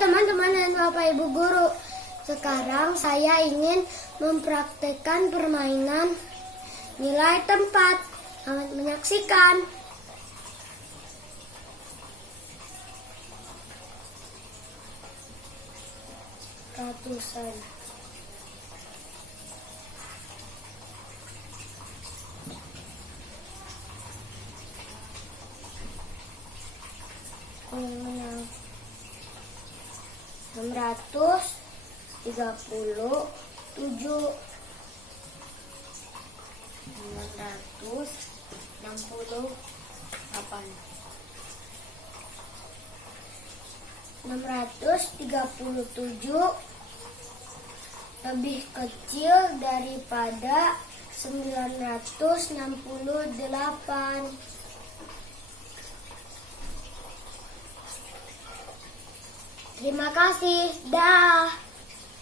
teman-teman dan Bapak Ibu Guru. Sekarang saya ingin mempraktekkan permainan nilai tempat. Selamat menyaksikan. Ratusan. Yang menang 637 lebih kecil daripada 968. Terima kasih. Dah.